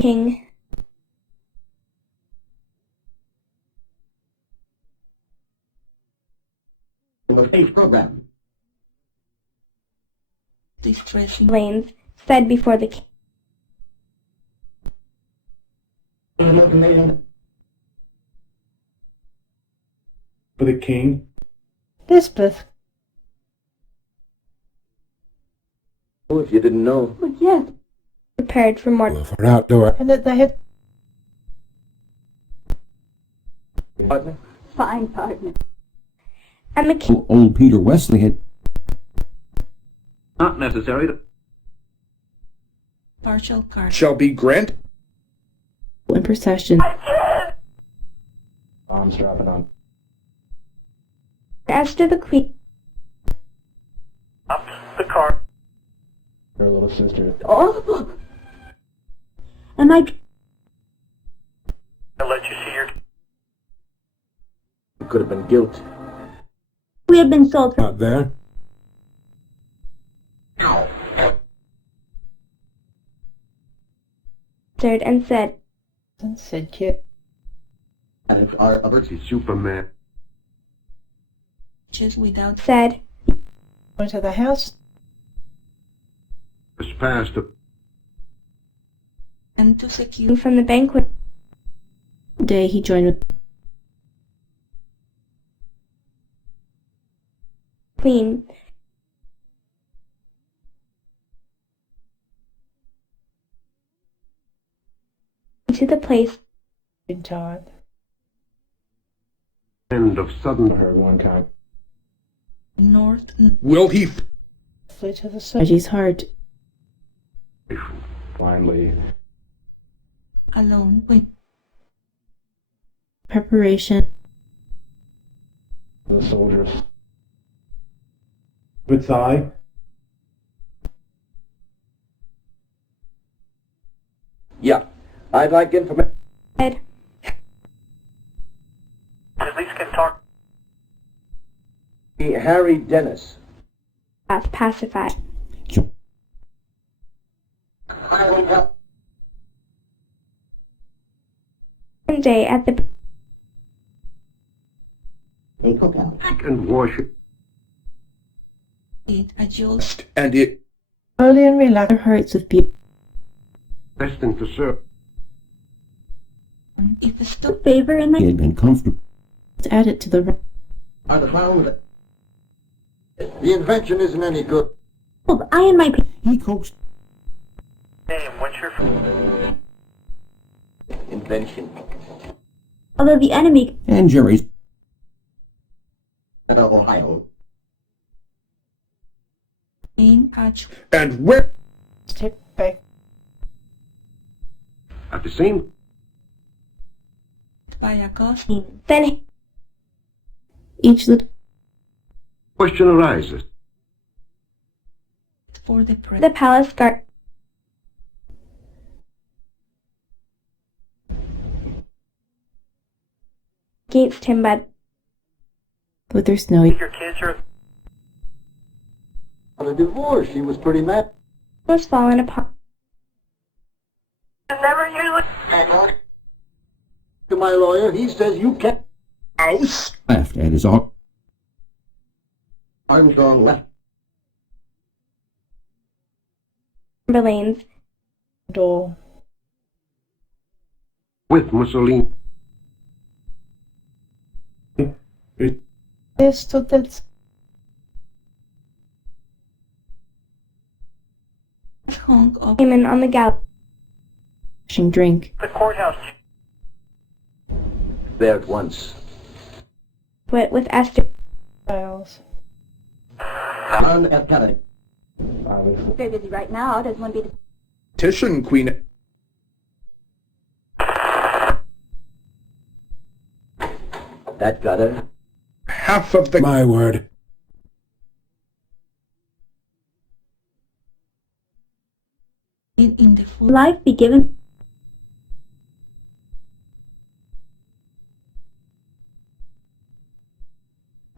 king. The space program. Distressing. Lanes said before the king. For the king. Lisbeth. Oh, if you didn't know. Oh, yes. Prepared for more. For outdoor. And that they had Partner? fine partner. And the king Old Peter Wesley had Not necessary to... Partial card. Shall be granted. in procession. I'm strapping on. as to the queen. Up the car. Her little sister. Oh! Am I... I'll let you see your... It could have been guilt. We have been sold for... Not there. Answered and said, Said Kit. And it's our ability, Superman. Just without said, Went to the house. It's past the... and to secure from the banquet Day he joined with queen. To the place In time. End of sudden... Her one kind. north Will he Flew to the sun. Reggie's heart. finally? alone with Preparation. The soldiers. With thigh. Yeah. I'd like information. said, At least can talk. Harry Dennis. pacified. I will help. One day at the A cookout. And worship. it a jewel And it Early and relaxed. Their hearts with beauty. Destined to serve. if stop Favor in He the... had been comfortable. Let's add it to the Are the found... The invention isn't any good. I and my... he coaxed Name, what's your... Invention. Although the enemy... and Jerry's Ohio. in patch and where Step back. At the same... by a ghost then each little Question arises. for the press. the palace guard against him, but with their snowy Your kids are... On a divorce, she was pretty mad. was fallen apart. Never usually... To my lawyer, he says you can't... house. laughed at his all. Armstrong left. Chamberlains Door. With Mussolini. There stood that... hung up came in on the gallows. Drink. The courthouse. There at once. With Esther Files. On at Kennedy. Obviously. Very busy right now. Doesn't want to be... Petition Queen. That got her. Half of the. My word. in the full Life be given...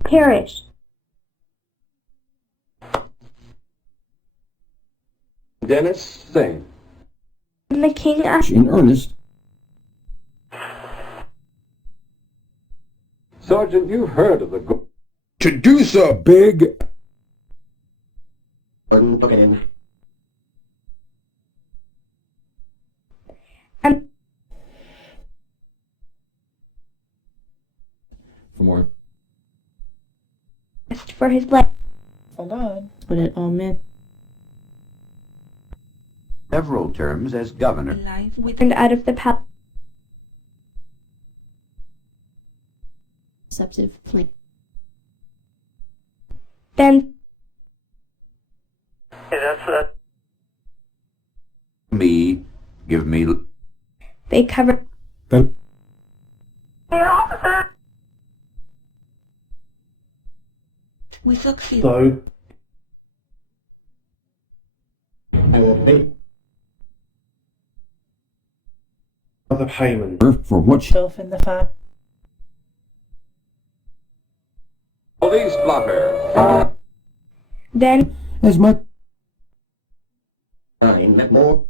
Perish. Dennis, sing. And the king asked In earnest. Sergeant, you've heard of the To do so, big. Look at him. and For more. asked for his life. Hold on. What it all meant. Several terms as governor. Life with And out of the palace. Deceptive flame. Then Me, give me they covered we succeed. So, other payment. For what Shelf in the fire. Police bluffer. then as much More.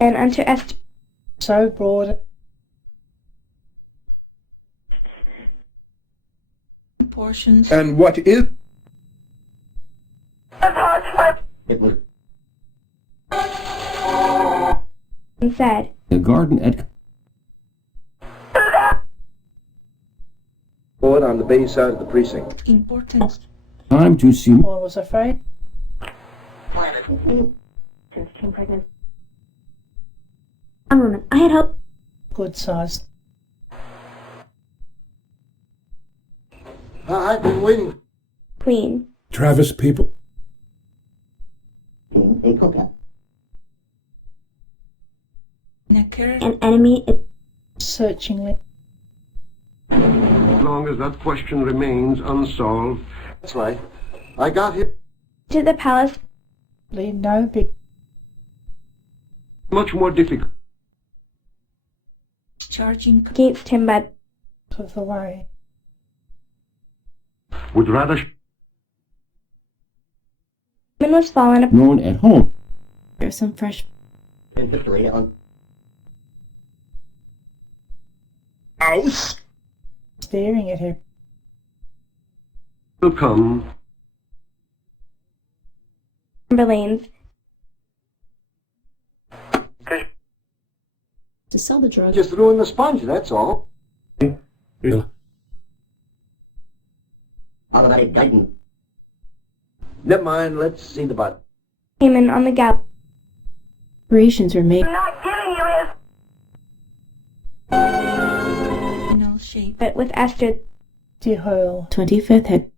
and unto Esther So broad. Portions And what is It was and said, the garden at Board on the bay side of the precinct. important. time to see One was afraid. since teen pregnant. One woman, I had hoped Good size. I've been waiting. queen. Travis people? Necker An enemy is Searchingly. As long as that question remains unsolved, That's right. I got hit. to the palace No big. much more difficult. charging against him by Of the way. Would rather woman was fallen upon known at home. There's some fresh House? Staring at her. will come. Chamberlains. To sell the drug. Just threw in the sponge, that's all. Automatic guidance. Never mind, let's see the button. Came in on the gallows. Operations were made. final shape. But with Esther, Dear Hurl. 25th had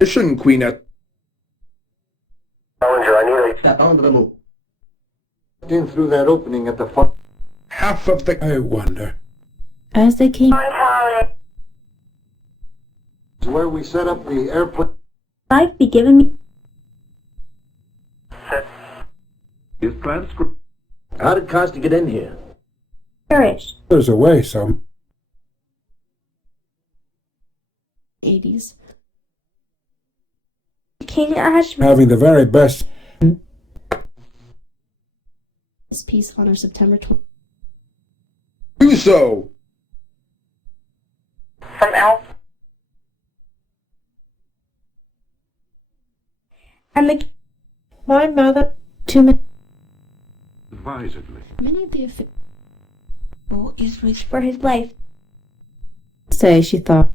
Mission Queen at Step onto the move. In through that opening at the front. half of the. I wonder. as they came. Is where we set up the airplane. life be given me. His transcript. How did Costa get in here? Perish. There's a way, some. 80s. King Ahasuerus Having the very best. This piece on our September 20th. Do so! from Elf. And the My mother. 2 minutes. Advisedly. Many of the Who is for his life. say she thought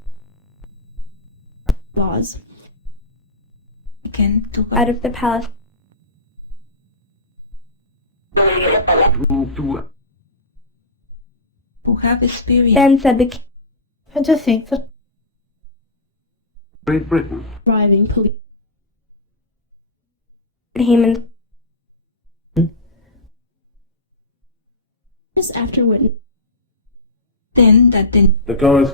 laws. again to Out of the palace. Between two who have experience. Then said the king, And to think that Great Britain. Driving police. Haman, Just after witness. Then that the The guys.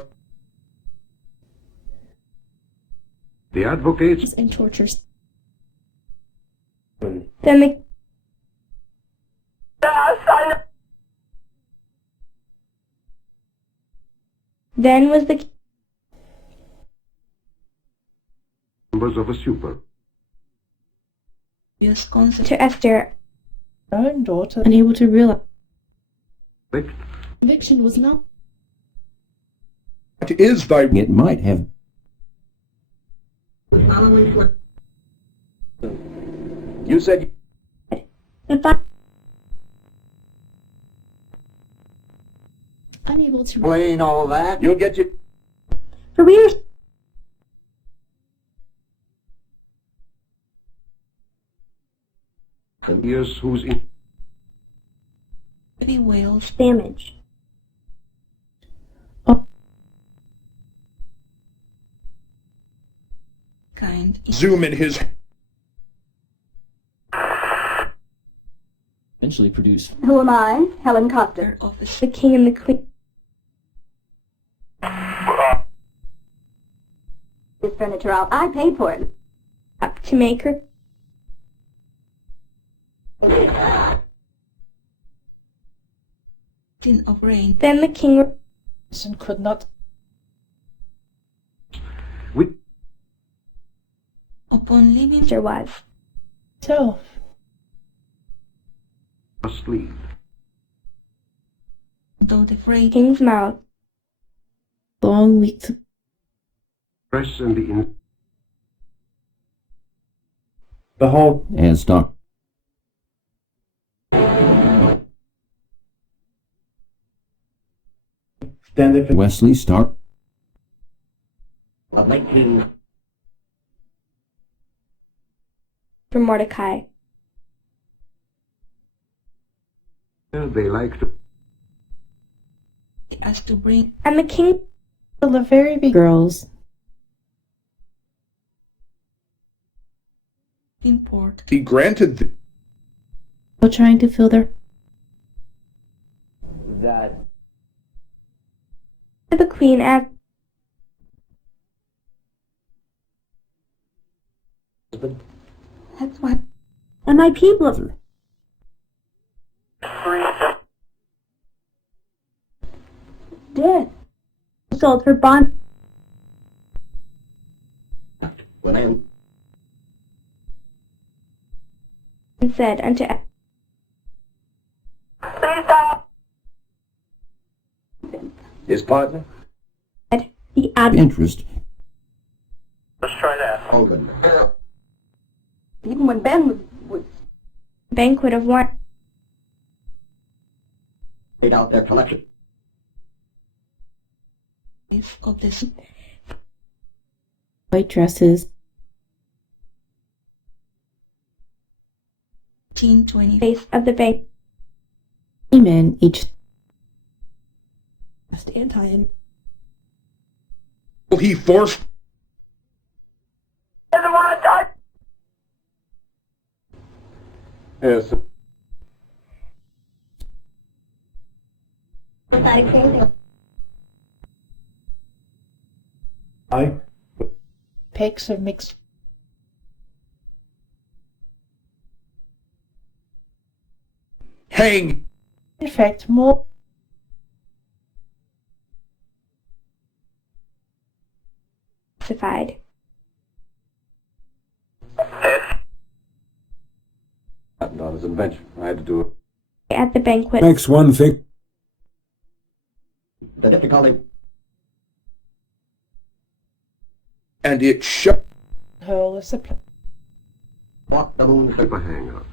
The advocates And tortures. then the then was the members of a super. Previous concept. to Esther. own daughter Unable to realize Convict conviction was not What is thy... It might have. You said If I unable to explain all that. You'll get your... careers years whose in Heavy whales. damage. Kind. Zoom in his... Eventually produce Who am I? Helen Costa. Their office. The king and the queen. This furniture out. I paid for it. Up to make her. Tin of rain. Then the king and could not with Upon leaving there was. self. must leave. though the freight King's mouth. long weeks Press and the in The whole... As Dr. Standard for... Wesley Stark Of 19... For Mordecai. they like to as to bring And the king Till the very beginning. girls import He granted the... were trying to fill their That... the queen asked. That's what. And my people. Dead. Sold her bond. When I... And said unto His partner? Ed, the ad interest Hogan. even when Ben was banquet of wine. Paid out their collection. of this white dresses 1920 Face of the bank. men each anti He forced... Yes. I... Packs of mixed Hang... in fact more Classified. Not his invention. I had to do it. At the banquet. Makes one thing... The difficulty... And it shut... hurl the supply. Walk the moon... keep a hanger.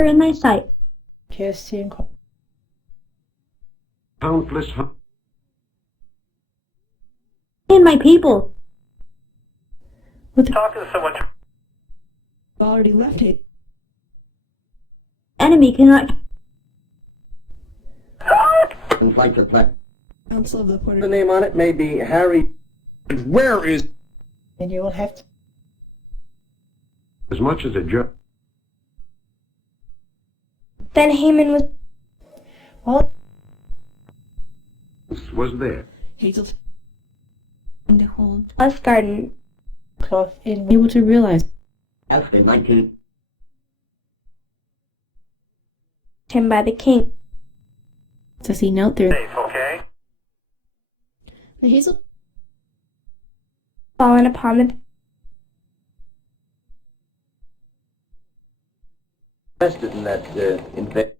In my sight. Kirsty and Countless And my people. already left it Enemy cannot. and flights of flesh. council of the The quarter name on it may be Harry... And where is... and you will have to as much as a jerk. Then Haman was all Was there. Hazel in the hold us garden. cloth in able to realize As in 19... Him by the king. as he knelt there Okay. the hazel fallen upon the Invested in that,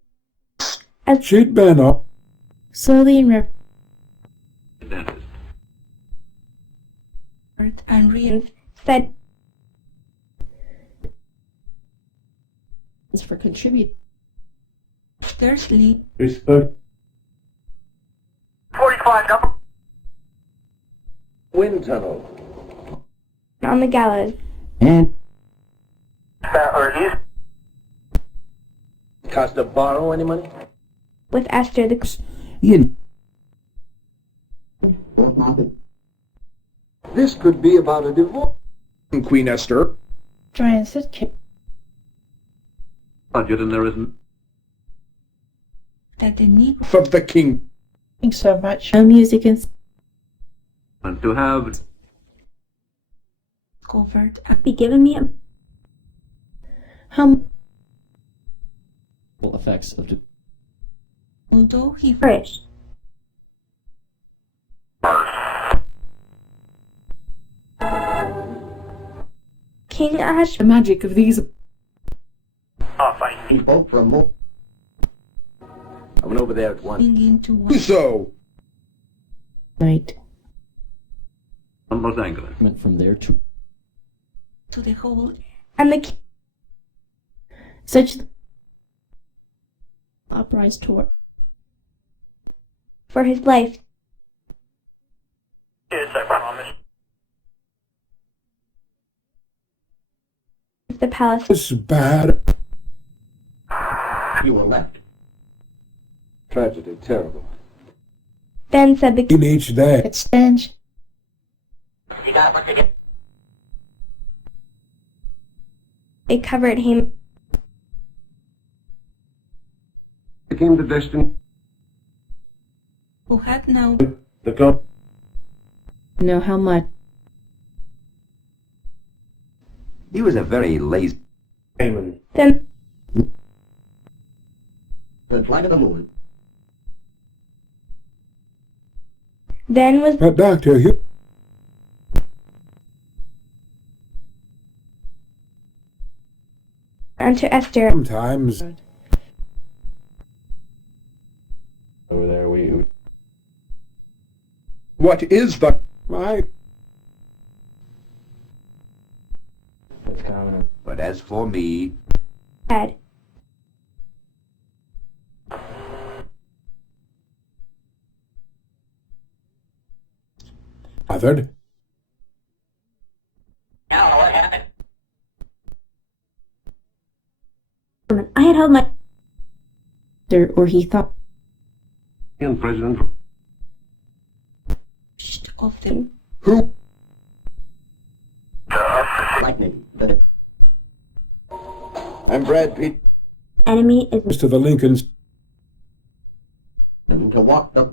She'd been up. Slowly and Dentist. and real said for contribute. Thirdly, Respect. wind tunnel. on the gallows. And Cost to borrow any money? With Esther the you This could be about a divorce. Queen Esther. transit kept Budget and there isn't. that the Negro Of the king. so much. no music and And to have discovered be given me a how effects of although he flourish. King Ash the magic of these He spoke for a moment. I went over there at once. being into one So, night. Los Angeles. went from there to to the whole and the king Such uprise tour. for his life. Yes, I promise. The palace it's bad. You were left. Tragedy, terrible. then said the king In each day. It stands. You got what to get. it covered him Became the destiny. Who had now The go. know how much he was a very lazy. Haman. then The flight of the moon. then was But Doctor, you unto Esther sometimes. over there. We What is the right? it's common. But as for me, said Bothered. Now, what happened? I had held my or he thought And President of the Who? Lightning. I'm Brad Pitt. enemy is To the Lincolns. To walk the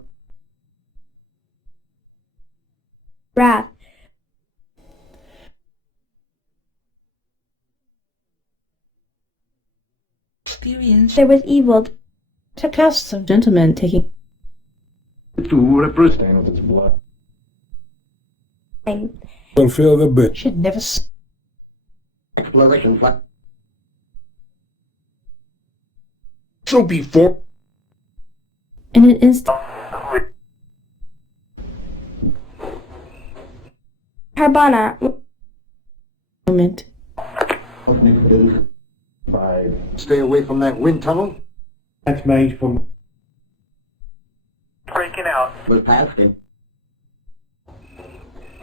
wrath. experience There was evil To custom. gentleman taking to represent. Stain with his blood. time. Fulfill the bit. Should never exploration flight. So before. in an instant Harbana moment. By Stay away from that wind tunnel. That's made from. Was past him.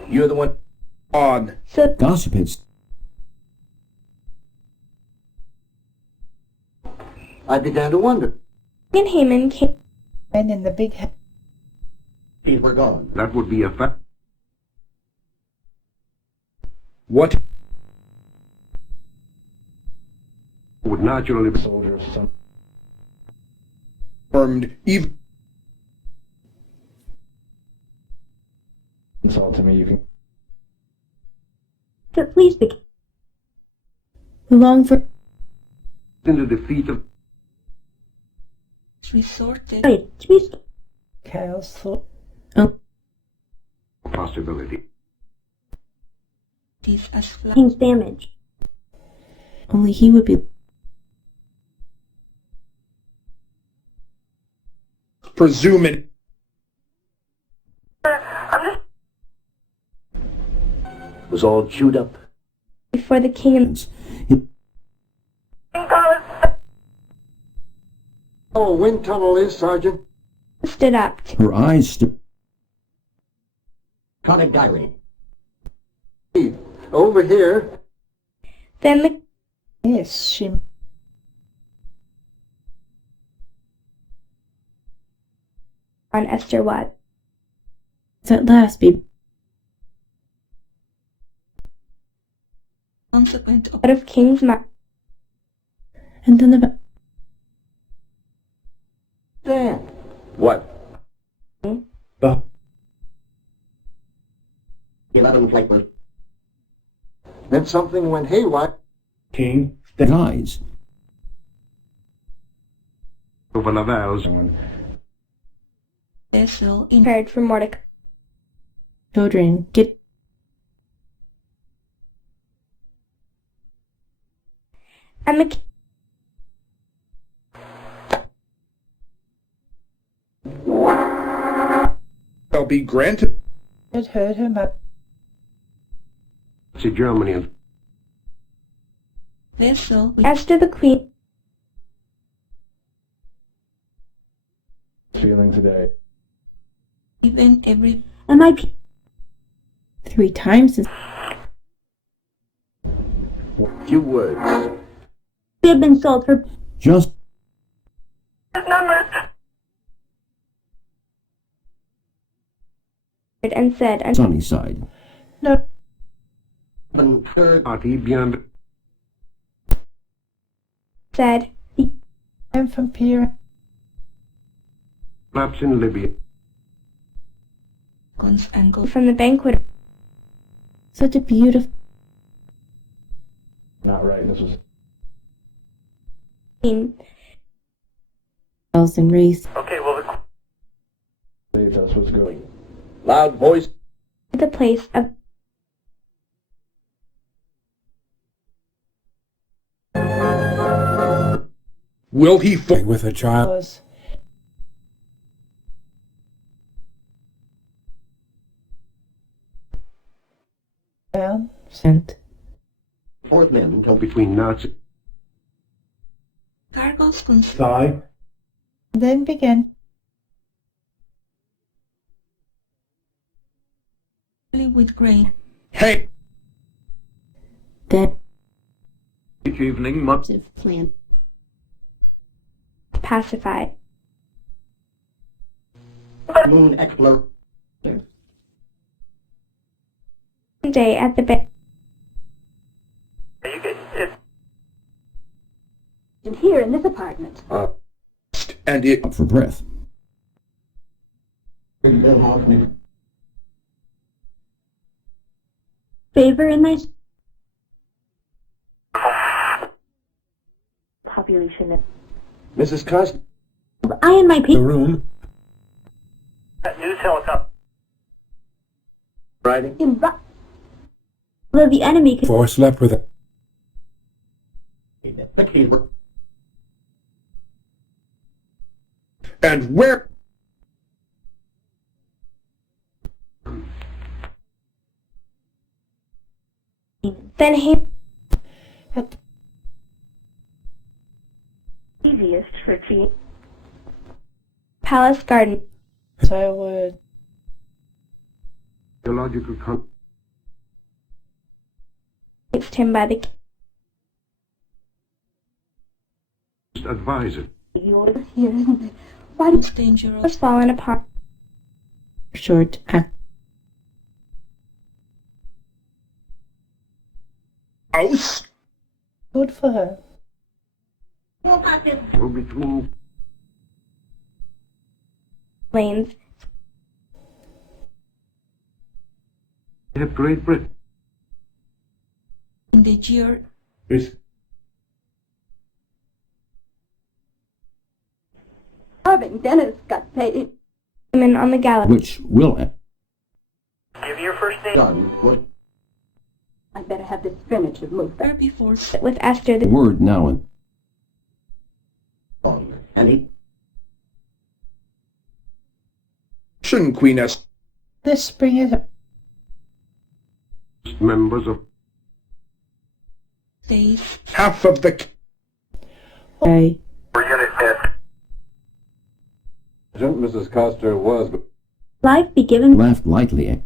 You're the one. On. so gossip is I began to wonder. and Haman came and in the big These were gone. That would be a fact. What? Would naturally be soldiers, some Confirmed. Even. insult to me. You can to please the king. Who long for in the defeat of resorted Wait, to be chaos thought. possibility. this as flat. King's damage. Only he would be. presuming was all chewed up. Before the king and Oh, wind tunnel is, Sergeant. stood up. Her eyes still. Conic diary. Over here. Then the Yes, she. on Esther Watt. At last be. Consequent of Out of King's mouth. And then the. Dan. What? the 11 flightless. Then something went haywire. king Eyes. over Laval's. vessel in Prepared for Mordecai. Children, get. And the shall be granted. Had heard her mother. To Germany and vessel with Esther the Queen Feeling today. even every and my people 3 times as. Few words. have been sold for Just and said and sunny side. No, party beyond said I'm from Pierre. collapse in Libya. guns and go from the banquet Such a beautiful. Not right. This was queen. And race. saved us was good. Loud voice. The place of Will he fight with a child? Was down. Sent. Fourth men till Between Nazi cargoes concealed Thigh. Then began. with grain. Hey, Then. each evening months plan pacified. moon explorer. One day at the bank. And here in this apartment. and it Up for breath. Favor in my population. Mrs. Cost. I and my the people room. Riding. in Though the enemy could For slept with a The pixies were. and where then he At the easiest for tea. Palace garden. so word. geological Fixed him by the advisor. yours here, isn't it? Why did Most dangerous was fallen apart? Short act. house Good for her. Go between Lanes. have Great Britain. in the year is Starving Dennis got paid. Women on the gallows. Which will Done. What? I better have this furniture moved back. before With Esther, the Word now and Wrong. And he Queen S. This spring is members of days Half of the I Mrs. Coster was life be given laughed lightly.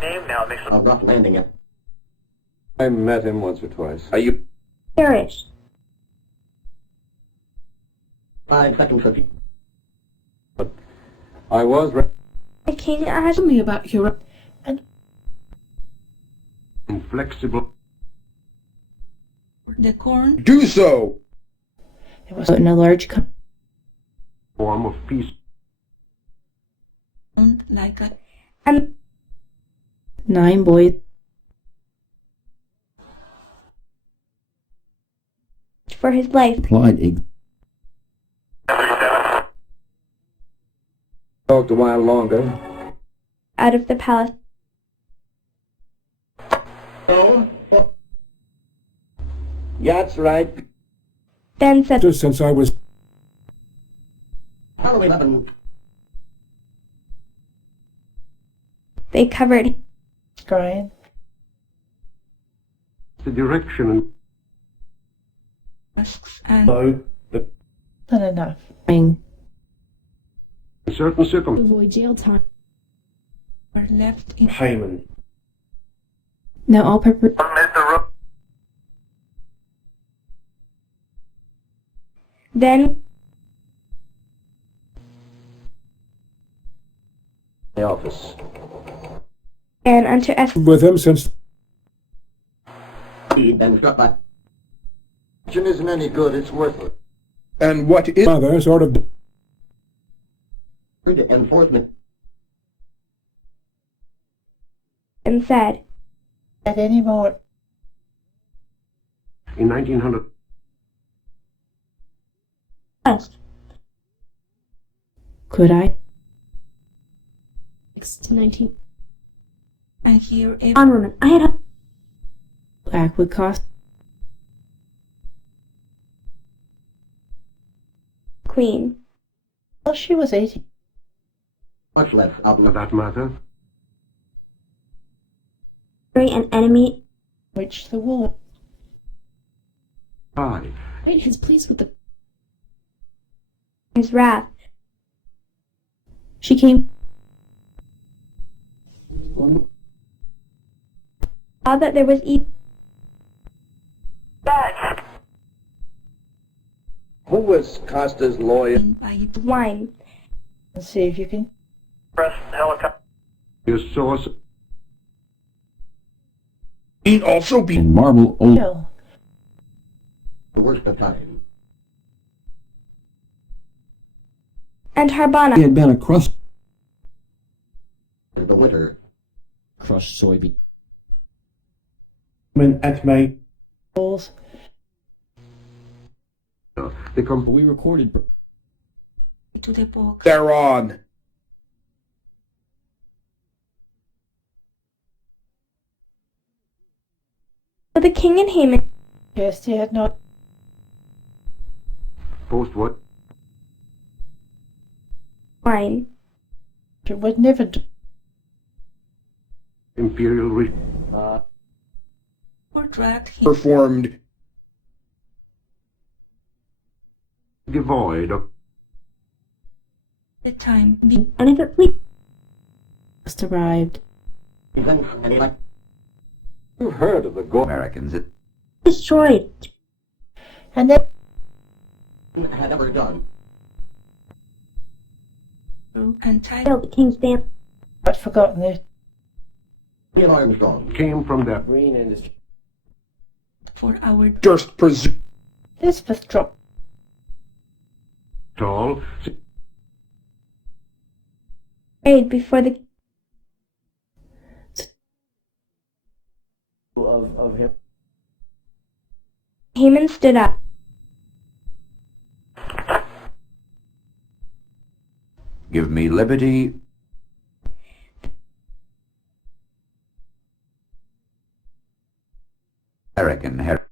a rough landing it. I met him once or twice. Are you perish. 5 seconds of I was The king has tell me about your inflexible the corn do so? it was in a large form of peace. like a and 9 boys for his life. applied. Talked a while longer. Out of the palace. That's right. Then said Since I was Apollo 11. they covered crying. The direction and masks and low the Not enough. coming. certain circumstances. avoid jail time. were left in Haman. Now all prepar then The office. and unto Esther With him since He'd been struck by isn't any good, it's worthless. and what is other sort of enforcement. and said, At any more In 1900, Us. could I? Next 19. and here every On woman, I had Act would cost queen. well, she was 80. Much less for outlook. that matter, An enemy Which the woman I, Right, he's pleased with the his wrath. she came Saw that there was evil. Who was Costa's lawyer? by Wine. and see if you can your source, he also be And marble old. kill. The worst of time. And He Harbana. had been a crust. The winter. Crushed soybean. at May. Balls. they come We recorded. to the book They're on. So the king and Haman Yes, he had not. post what? wine. It would never do. Imperial or dragged him Performed devoid of the time being And if it please just arrived. Events and elect. You've heard of the Americans. destroyed. And then Had ever done. through and tied Killed the king's dance. I'd forgotten it. Neil Armstrong. came from that Green industry. for our Durst presumed Elizabeth dropped. tall, Prayed before the Of him. Haman stood up. Give me liberty. American